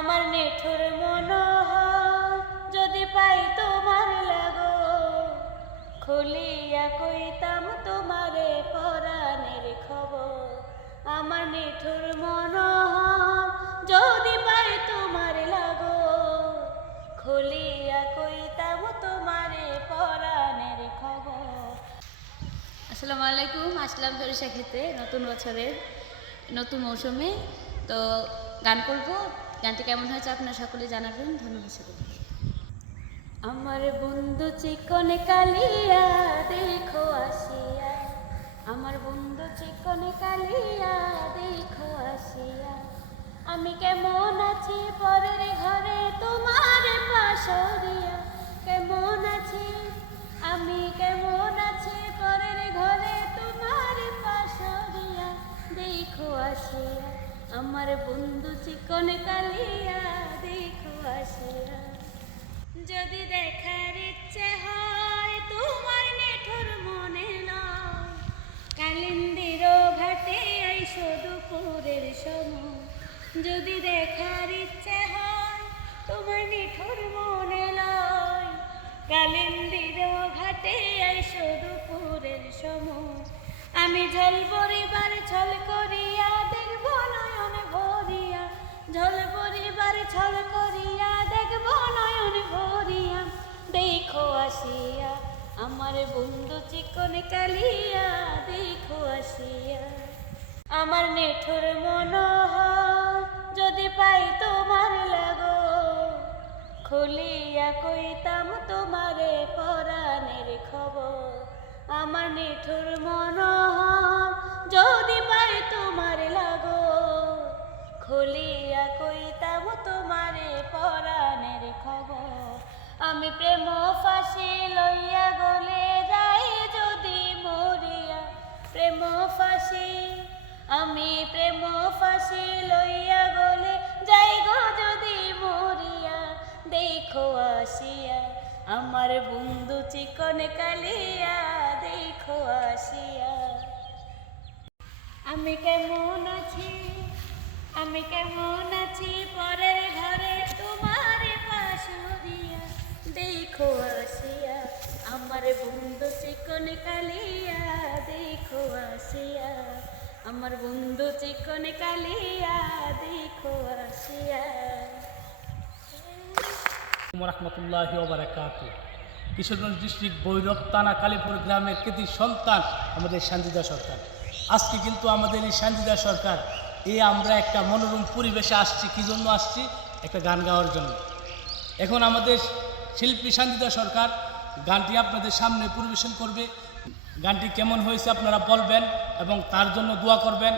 আমার নিঠুর মনোহর যদি পাই তোমার লাগো, খুলিয়া কইতাম তোমারে পরাণের খবর। আমার নিঠুর মনোহর যদি পাই তোমার লাগো, খুলিয়া কইতাম তোমারে পরাণের খবর। আসসালামু আলাইকুম, আসলাম সরিষা খেতে নতুন বছরের নতুন মৌসুমে। তো গান করবো, গানটি কেমন হয়েছে আপনারা সকলে জানাবেন। ধন্যবাদ সকলকে। আমার বন্ধু চিকন কালিয়া দেখো আসিয়া, আমার বন্ধু চিকন কালিয়া দেখো আসিয়া, আমি কেমন আছি পরের ঘরে তোমার পাশরিয়া। কেমন আছি আমি, কেমন আছি পরের ঘরে তোমার পাশরিয়া, দেখো আসিয়া আমার বন্ধু চিকন কালিয়া দেখো আসিয়া। যদি দেখার ইচ্ছে হয় তোমার নিঠুর মনে লয়, কালিন্দির ঘাটে আইসো দুপুরের সময়। যদি দেখার ইচ্ছে হয় তোমার নিঠুর মনে লয়, কালিন্দির ঘাটে আইসো দুপুরের সময়। আমি জল পরিবার ছল করিয়া দেখব নয়ন ভরিয়া, জল পরিবার ছল করিয়া দেখব নয়ন ভরিয়া, দেখো আসিয়া আমার বন্ধু চিকন কালিয়া দেখো আসিয়া। আমার নিঠুর মনোহর যদি পাই তোমার লাগো, খুলিয়া কইতাম তোমারে পরাণের খবর। আমার নিঠুর মনোহর যদি পাই তোমার লাগো, খুলিয়া কইতাম তোমারে পরাণের খবর। আমি প্রেম ফাঁসি লইয়া গলে যাই যদি মরিয়া, প্রেম ফাঁসি আমি প্রেম ফাঁসি লইয়া গলে যাই গো যদি মরিয়া, দেখো আসিয়া আমার বন্ধু চিকন কালিয়া দেখো আসিয়া। আমি কেমন আছি, আমি কেমন আছি পরের ঘরে তোমার পাশরিয়া, দেখো আসিয়া আমার বন্ধু চিকন কালিয়া দেখো আসিয়া। আমার বন্ধু চিকন কালিয়া দেখো আসিয়া। রাহমাতুল্লাহি ওয়া বারাকাতুহু। কিশোরগঞ্জ ডিস্ট্রিক্ট ভৈরব থানা কালীপুর গ্রামের কৃতি সন্তান আমাদের সানজিদা সরকার। আজকে কিন্তু আমাদের এই সানজিদা সরকার আমরা একটা মনোরম পরিবেশে আসছি। কী জন্য আসছি? একটা গান গাওয়ার জন্য। এখন আমাদের শিল্পী সানজিদা সরকার গানটি আপনাদের সামনে পরিবেশন করবে। গানটি কেমন হয়েছে আপনারা বলবেন এবং তার জন্য দোয়া করবেন।